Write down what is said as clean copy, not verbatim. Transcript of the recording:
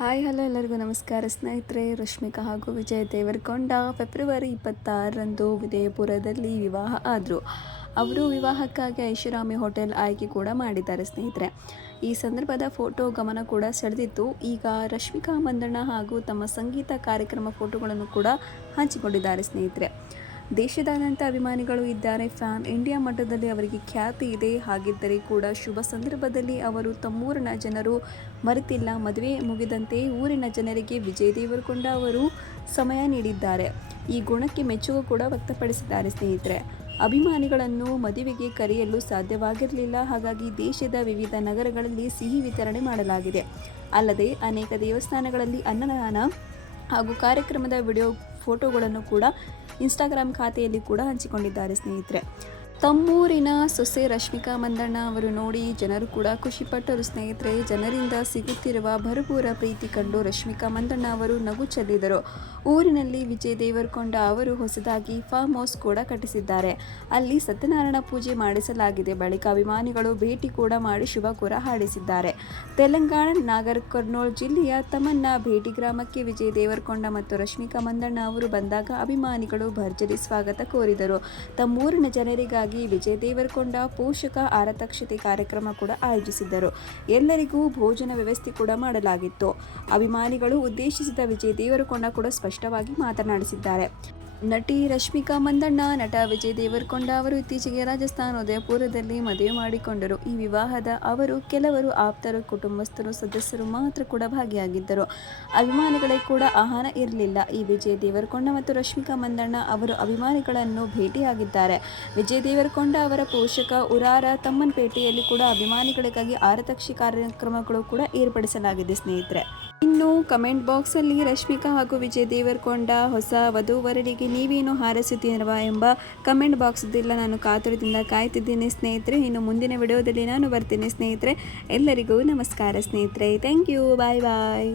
Hi hello ಎಲ್ಲರಿಗೂ ನಮಸ್ಕಾರ ಸ್ನೇಹಿತರೆ. ರಶ್ಮಿಕಾ ಹಾಗೂ ವಿಜಯ್ ದೇವರಕೊಂಡ ಫೆಬ್ರವರಿ 26ರಂದು ವಿಜಯಪುರದಲ್ಲಿ ವಿವಾಹ ಆದರು. ಅವರು ವಿವಾಹಕ್ಕಾಗಿ ಐಷಾರಾಮಿ ಹೋಟೆಲ್ ಆಯ್ಕೆ ಕೂಡ ಮಾಡಿದ್ದಾರೆ ಸ್ನೇಹಿತರೆ. ಈ ಸಂದರ್ಭದ ಫೋಟೋ ಗಮನ ಕೂಡ ಸೆಳೆದಿತ್ತು. ಈಗ ರಶ್ಮಿಕಾ ಮಂದಣ್ಣ ಹಾಗೂ ತಮ್ಮ ಸಂಗೀತ ಕಾರ್ಯಕ್ರಮ ಫೋಟೋಗಳನ್ನು ಕೂಡ ಹಂಚಿಕೊಂಡಿದ್ದಾರೆ ಸ್ನೇಹಿತರೆ. ದೇಶದಾದ್ಯಂತ ಅಭಿಮಾನಿಗಳು ಇದ್ದಾರೆ. ಫ್ಯಾನ್ ಇಂಡಿಯಾ ಮಟ್ಟದಲ್ಲಿ ಅವರಿಗೆ ಖ್ಯಾತಿ ಇದೆ. ಹಾಗಿದ್ದರೆ ಕೂಡ ಶುಭ ಸಂದರ್ಭದಲ್ಲಿ ಅವರು ತಮ್ಮೂರಿನ ಜನರು ಮರೆತಿಲ್ಲ. ಮದುವೆ ಮುಗಿದಂತೆ ಊರಿನ ಜನರಿಗೆ ವಿಜಯ್ ದೇವರಕೊಂಡ ಅವರು ಸಮಯ ನೀಡಿದ್ದಾರೆ. ಈ ಗುಣಕ್ಕೆ ಮೆಚ್ಚುಗೆ ಕೂಡ ವ್ಯಕ್ತಪಡಿಸಿದ್ದಾರೆ ಸ್ನೇಹಿತರೆ. ಅಭಿಮಾನಿಗಳನ್ನು ಮದುವೆಗೆ ಕರೆಯಲು ಸಾಧ್ಯವಾಗಿರಲಿಲ್ಲ. ಹಾಗಾಗಿ ದೇಶದ ವಿವಿಧ ನಗರಗಳಲ್ಲಿ ಸಿಹಿ ವಿತರಣೆ ಮಾಡಲಾಗಿದೆ. ಅಲ್ಲದೆ ಅನೇಕ ದೇವಸ್ಥಾನಗಳಲ್ಲಿ ಅನ್ನದಾನ ಹಾಗೂ ಕಾರ್ಯಕ್ರಮದ ವಿಡಿಯೋ ಫೋಟೋಗಳನ್ನು ಕೂಡ ಇನ್ಸ್ಟಾಗ್ರಾಮ್ ಖಾತೆಯಲ್ಲಿ ಕೂಡ ಹಂಚಿಕೊಂಡಿದ್ದಾರೆ ಸ್ನೇಹಿತರೆ. ತಮ್ಮೂರಿನ ಸೊಸೆ ರಶ್ಮಿಕಾ ಮಂದಣ್ಣ ಅವರು ನೋಡಿ ಜನರು ಕೂಡ ಖುಷಿಪಟ್ಟರು ಸ್ನೇಹಿತರೆ. ಜನರಿಂದ ಸಿಗುತ್ತಿರುವ ಭರಪೂರ ಪ್ರೀತಿ ಕಂಡು ರಶ್ಮಿಕಾ ಮಂದಣ್ಣ ಅವರು ನಗು ಚೆಲ್ಲಿದರು. ಊರಿನಲ್ಲಿ ವಿಜಯ್ ದೇವರಕೊಂಡ ಅವರು ಹೊಸದಾಗಿ ಫಾರ್ಮ್ ಹೌಸ್ ಕೂಡ ಕಟ್ಟಿಸಿದ್ದಾರೆ. ಅಲ್ಲಿ ಸತ್ಯನಾರಾಯಣ ಪೂಜೆ ಮಾಡಿಸಲಾಗಿದೆ. ಬಳಿಕ ಅಭಿಮಾನಿಗಳು ಭೇಟಿ ಕೂಡ ಮಾಡಿ ಶುಭ ಕೂಡ ಹಾಡಿಸಿದ್ದಾರೆ. ತೆಲಂಗಾಣ ನಾಗರ್ ಕರ್ನೂಲ್ ಜಿಲ್ಲೆಯ ತಮನ್ನಾ ಭೇಟಿ ಗ್ರಾಮಕ್ಕೆ ವಿಜಯ್ ದೇವರಕೊಂಡ ಮತ್ತು ರಶ್ಮಿಕಾ ಮಂದಣ್ಣ ಅವರು ಬಂದಾಗ ಅಭಿಮಾನಿಗಳು ಭರ್ಜರಿ ಸ್ವಾಗತ ಕೋರಿದರು. ತಮ್ಮೂರಿನ ಜನರಿಗಾಗಿ ವಿಜಯ್ ದೇವರಕೊಂಡ ಪೋಷಕ ಆರತಕ್ಷತೆ ಕಾರ್ಯಕ್ರಮ ಕೂಡ ಆಯೋಜಿಸಿದ್ದರು. ಎಲ್ಲರಿಗೂ ಭೋಜನ ವ್ಯವಸ್ಥೆ ಕೂಡ ಮಾಡಲಾಗಿತ್ತು. ಅಭಿಮಾನಿಗಳು ಉದ್ದೇಶಿಸಿದ ವಿಜಯ್ ದೇವರಕೊಂಡ ಕೂಡ ಸ್ಪಷ್ಟವಾಗಿ ಮಾತನಾಡಿಸಿದ್ದಾರೆ. ನಟಿ ರಶ್ಮಿಕಾ ಮಂದಣ್ಣ, ನಟ ವಿಜಯ್ ದೇವರಕೊಂಡ ಅವರು ಇತ್ತೀಚೆಗೆ ರಾಜಸ್ಥಾನ ಉದಯಪುರದಲ್ಲಿ ಮದುವೆ ಮಾಡಿಕೊಂಡರು. ಈ ವಿವಾಹದ ಅವರು ಕೆಲವರು ಆಪ್ತರು, ಕುಟುಂಬಸ್ಥರು, ಸದಸ್ಯರು ಮಾತ್ರ ಕೂಡ ಭಾಗಿಯಾಗಿದ್ದರು. ಅಭಿಮಾನಿಗಳಿಗೆ ಕೂಡ ಆಹ್ವಾನ ಇರಲಿಲ್ಲ. ಈ ವಿಜಯ್ ದೇವರಕೊಂಡ ಮತ್ತು ರಶ್ಮಿಕಾ ಮಂದಣ್ಣ ಅವರು ಅಭಿಮಾನಿಗಳನ್ನು ಭೇಟಿಯಾಗಿದ್ದಾರೆ. ವಿಜಯ್ ದೇವರಕೊಂಡ ಅವರ ಪೋಷಕ ಊರಾರ ತಮ್ಮನಪೇಟೆಯಲ್ಲಿ ಕೂಡ ಅಭಿಮಾನಿಗಳಿಗಾಗಿ ಆರತಕ್ಷೆ ಕಾರ್ಯಕ್ರಮಗಳು ಕೂಡ ಏರ್ಪಡಿಸಲಾಗಿದೆ ಸ್ನೇಹಿತರೆ. ಇನ್ನು ಕಮೆಂಟ್ ಬಾಕ್ಸಲ್ಲಿ ರಶ್ಮಿಕಾ ಹಾಗೂ ವಿಜಯ್ ದೇವರಕೊಂಡ ಹೊಸ ವಧೂವರರಿಗೆ ನೀವೇನು ಹಾರೈಸುತ್ತೀರವಾ ಎಂಬ ಕಮೆಂಟ್ ಬಾಕ್ಸ್ ಇದೆಲ್ಲ ನಾನು ಕಾತುರದಿಂದ ಕಾಯ್ತಿದ್ದೀನಿ ಸ್ನೇಹಿತರೆ. ಇನ್ನು ಮುಂದಿನ ವಿಡಿಯೋದಲ್ಲಿ ನಾನು ಬರ್ತೀನಿ ಸ್ನೇಹಿತರೆ. ಎಲ್ಲರಿಗೂ ನಮಸ್ಕಾರ ಸ್ನೇಹಿತರೆ. Thank you. Bye bye.